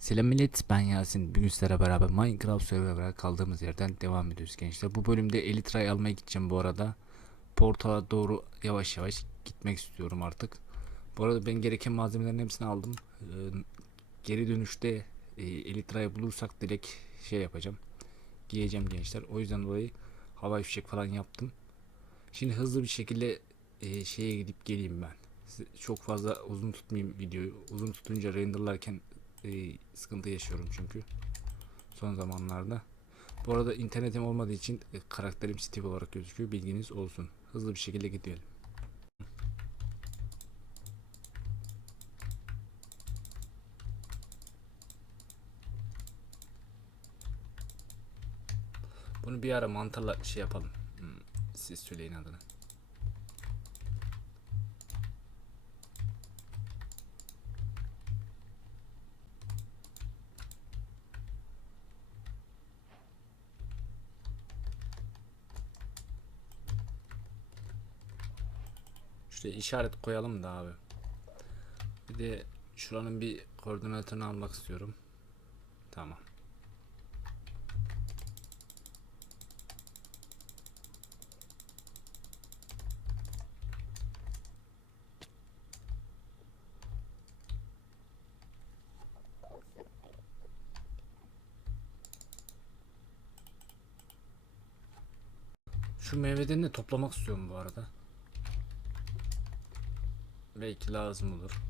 Selam millet ben Yasin. Bugün sizlerle beraber Minecraft server'a kaldığımız yerden devam ediyoruz gençler. Bu bölümde Elytra'yı almaya gideceğim bu arada. Portala doğru yavaş yavaş gitmek istiyorum artık. Bu arada ben gereken malzemelerin hepsini aldım. Ee, geri dönüşte e, Elytra'yı bulursak direkt şey yapacağım. Giyeceğim gençler. O yüzden dolayı hava fişek falan yaptım. Şimdi hızlı bir şekilde e, şeye gidip geleyim ben. Size çok fazla uzun tutmayayım videoyu. Uzun tutunca renderlarken e, sıkıntı yaşıyorum çünkü son zamanlarda. Bu arada internetim olmadığı için e, karakterim Steve olarak gözüküyor. Bilginiz olsun. Hızlı bir şekilde gidelim. Bunu bir ara mantarla şey yapalım. Hmm, Siz söyleyin adını. Şuraya işaret koyalım da abi. Bir de şuranın bir koordinatını almak istiyorum. Tamam. Şu meyveden de toplamak istiyorum bu arada. Belki lazım olur.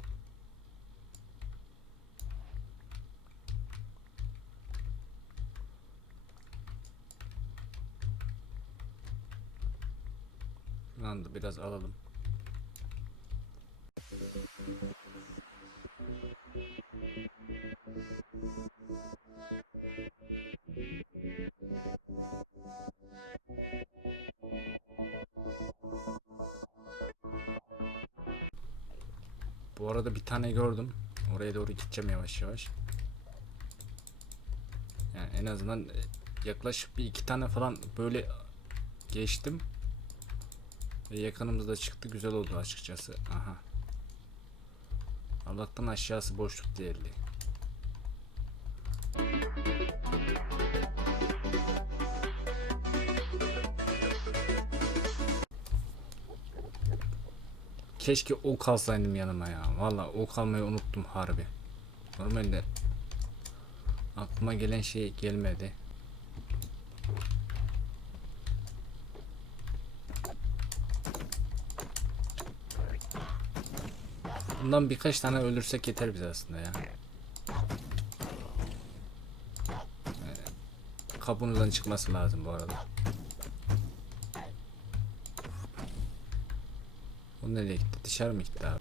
Şuradan da biraz alalım. Bu arada bir tane gördüm. Oraya doğru gideceğim yavaş yavaş. Yani en azından e, yaklaşık bir iki tane falan böyle geçtim. Ve yakınımızda çıktı. Güzel oldu açıkçası. Aha. Allah'tan aşağısı boşluk değildi. Keşke ok alsaydım yanıma ya. Valla ok almayı unuttum harbi. Normalde aklıma gelen şey gelmedi. Bundan birkaç tane öldürsek yeter bize aslında ya. Ee, Kabuğunuzdan çıkması lazım bu arada. Bu nereye gitti? Dışarı mı gitti abi?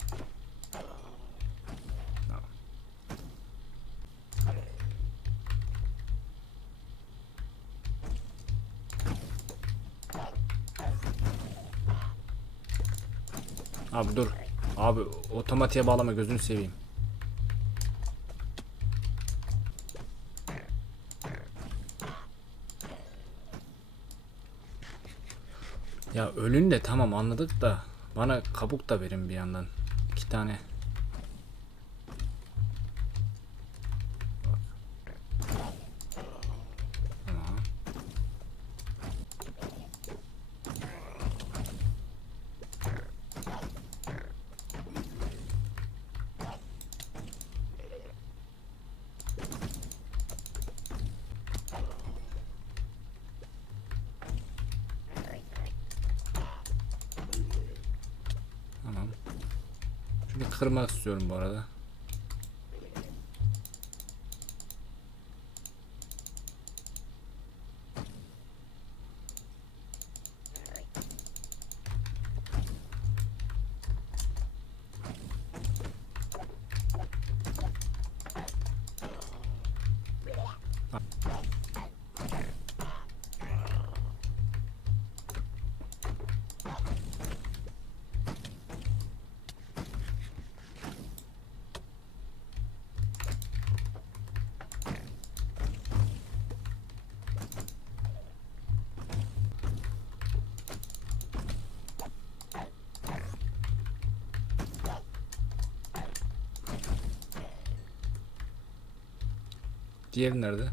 Abi dur. Abi otomatiğe bağlama gözünü seveyim. Ya ölün de tamam anladık da bana kabuk da verin bir yandan. İki tane. Kırmak istiyorum bu arada. Diğeri nerede?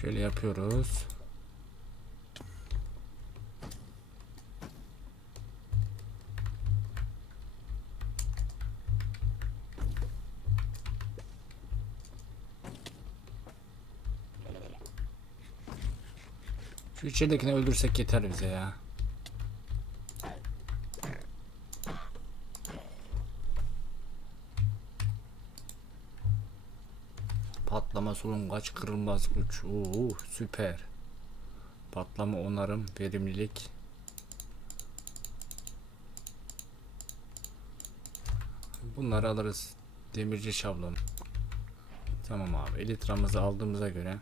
Şöyle yapıyoruz. Şu içeridekini öldürsek yeter bize ya. Patlama solungaç kırılmaz uç. Oo, süper. Patlama onarım verimlilik. Bunları alırız. Demirci şablon. Tamam abi. Elitramızı aldığımıza göre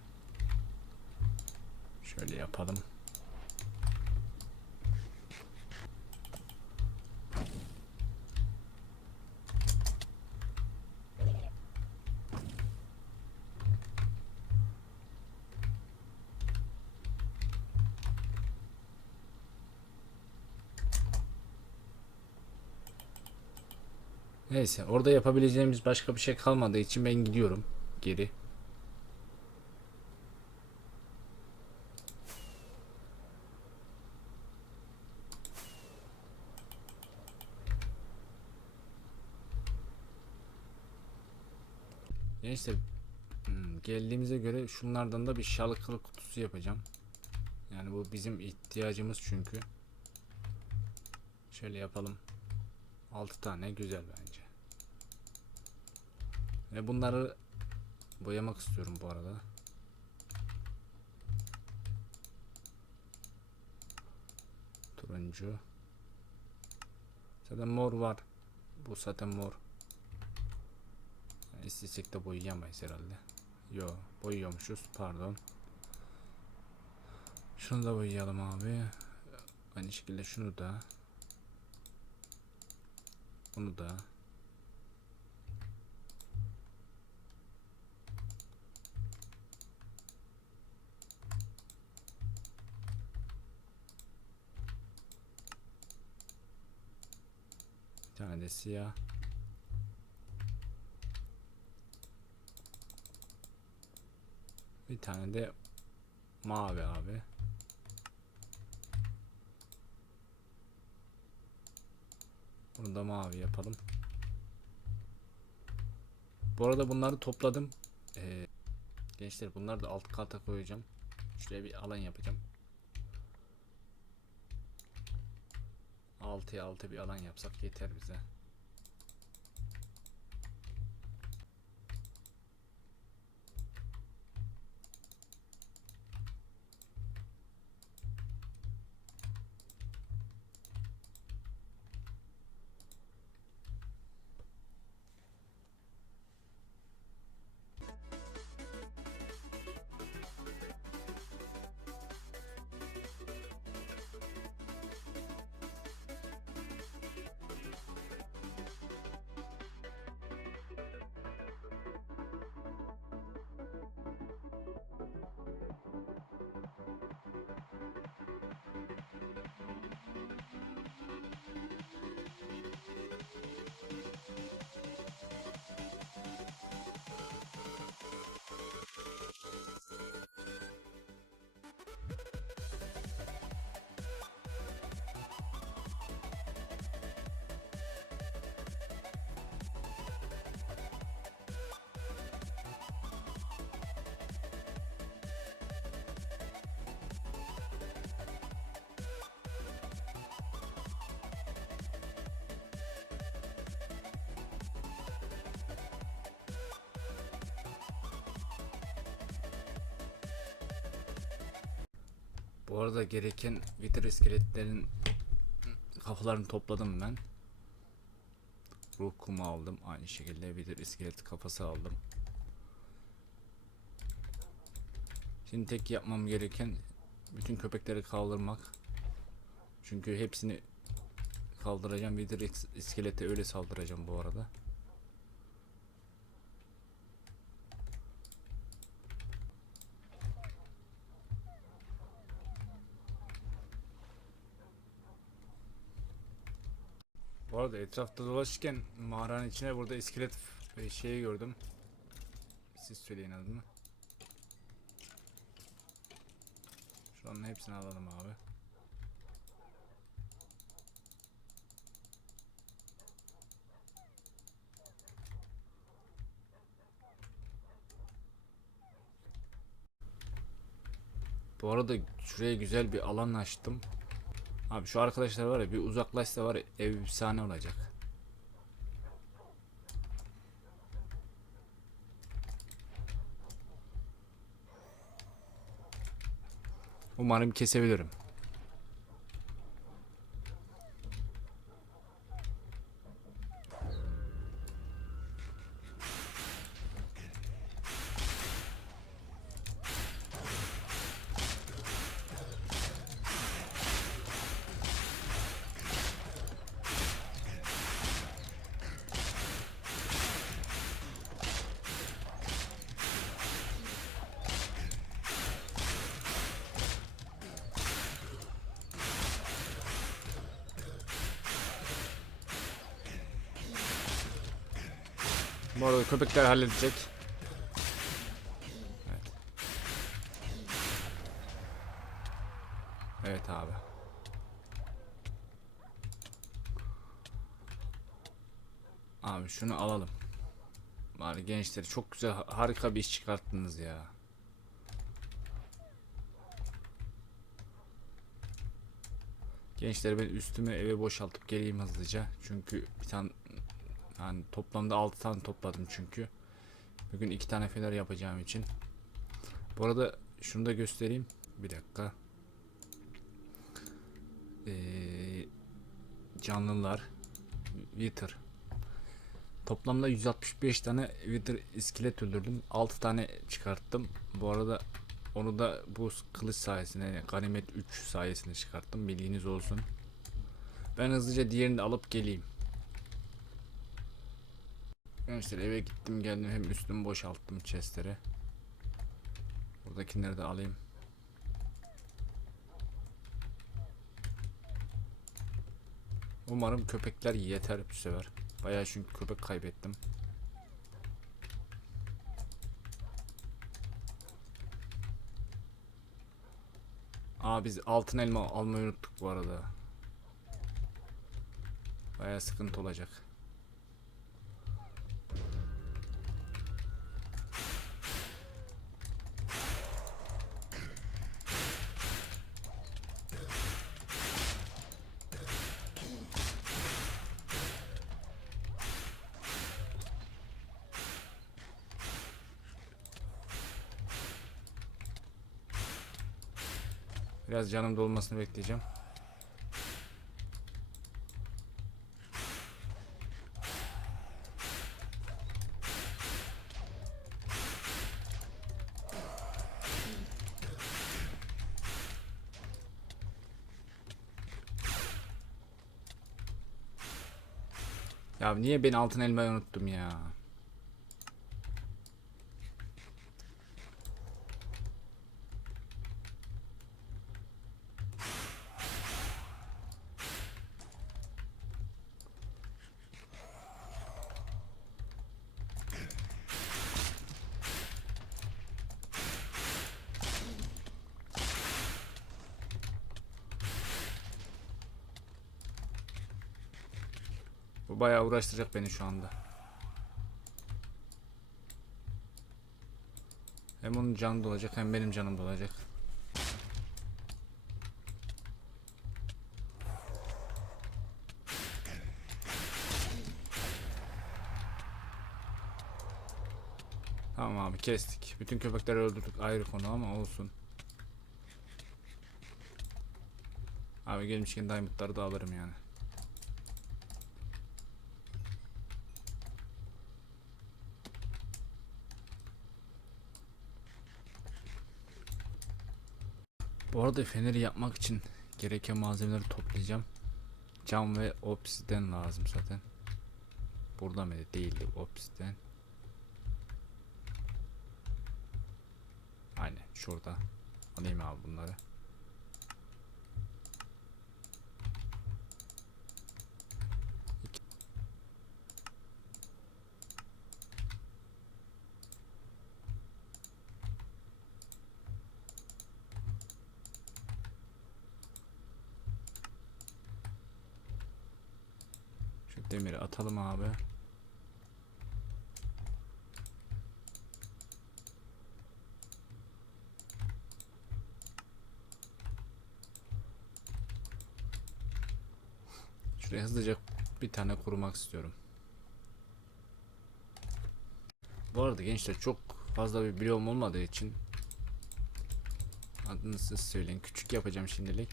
şöyle yapalım. Neyse orada yapabileceğimiz başka bir şey kalmadığı için ben gidiyorum geri. Neyse hmm, geldiğimize göre şunlardan da bir şalkalı kutusu yapacağım. Yani bu bizim ihtiyacımız çünkü. Şöyle yapalım. 6 tane güzel bence. Ve bunları boyamak istiyorum bu arada. Turuncu. Zaten mor var. Bu zaten mor. Yani istesek de boyayamayız herhalde. Yo boyuyormuşuz pardon. Şunu da boyayalım abi. Aynı şekilde şunu da. Bunu da. Tane de siyah. Bir tane de mavi abi. Bunu da mavi yapalım. Bu arada bunları topladım. Ee, gençler bunları da alt kata koyacağım. Şuraya bir alan yapacağım. 6'ya 6 bir alan yapsak yeter bize. Bu arada gereken Wither iskeletlerin kafalarını topladım ben. Ruh kumu aldım. Aynı şekilde de iskelet kafası aldım. Şimdi tek yapmam gereken bütün köpekleri kaldırmak. Çünkü hepsini kaldıracağım. İs- iskelete öyle saldıracağım bu arada. Bu arada etrafta dolaşırken mağaranın içine burada iskelet şeyi gördüm. Siz söyleyin adını. Şu an hepsini alalım abi. Bu arada şuraya güzel bir alan açtım. Abi şu arkadaşlar var ya bir uzaklaşsa var ya ev efsane olacak. Umarım kesebilirim. Bu arada köpekler halledecek. Evet. Evet abi. Abi şunu alalım. Bari gençler çok güzel ha- harika bir iş çıkarttınız ya. Gençler ben üstümü eve boşaltıp geleyim hızlıca. Çünkü bir tane yani toplamda 6 tane topladım çünkü. Bugün 2 tane fener yapacağım için. Bu arada şunu da göstereyim. Bir dakika. Ee, canlılar. Wither. Toplamda 165 tane Wither iskelet öldürdüm. 6 tane çıkarttım. Bu arada onu da bu kılıç sayesinde ganimet 3 sayesinde çıkarttım. Bilginiz olsun. Ben hızlıca diğerini de alıp geleyim. Gençler eve gittim geldim hem üstümü boşalttım chestlere. Buradakileri de alayım. Umarım köpekler yeter bu sefer. Bayağı çünkü köpek kaybettim. Aa biz altın elma almayı unuttuk bu arada. Bayağı sıkıntı olacak. Biraz canım dolmasını bekleyeceğim. Ya niye ben altın elmayı unuttum ya? Bu bayağı uğraştıracak beni şu anda. Hem onun canı dolacak hem benim canım dolacak. Tamam abi kestik. Bütün köpekleri öldürdük ayrı konu ama olsun. Abi gelmişken diamondları da alırım yani. Bu arada feneri yapmak için gereken malzemeleri toplayacağım. Cam ve obsiden lazım zaten. Burada mıydı? Değildi obsiden. Aynen şurada. Alayım abi bunları. İki- Şu demiri atalım abi. Şuraya hızlıca bir tane kurmak istiyorum. Bu arada gençler çok fazla bir bloğum olmadığı için adını siz söyleyin. Küçük yapacağım şimdilik.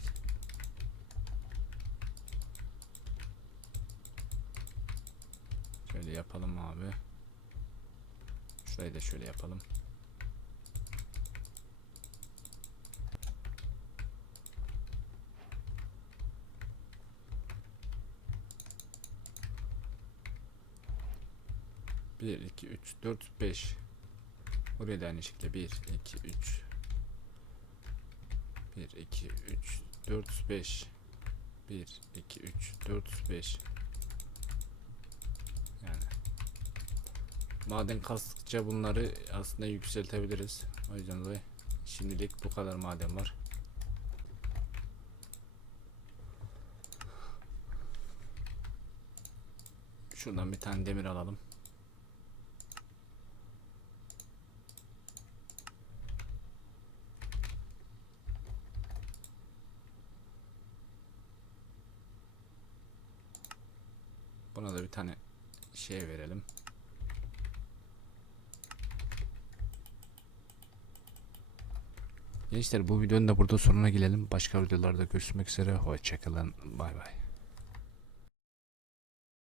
Şöyle yapalım abi. Şurayı da şöyle yapalım. Bir, iki, üç, dört, beş. Buraya da aynı şekilde bir, iki, üç. Bir, iki, üç, dört, beş. Bir, iki, üç, dört, beş. Yani maden kastıkça bunları aslında yükseltebiliriz. O yüzden dolayı şimdilik bu kadar maden var. Şuradan bir tane demir alalım. Buna da bir tane şey verelim. Gençler bu videonun da burada sonuna gelelim. Başka videolarda görüşmek üzere. Hoşçakalın. Bay bay.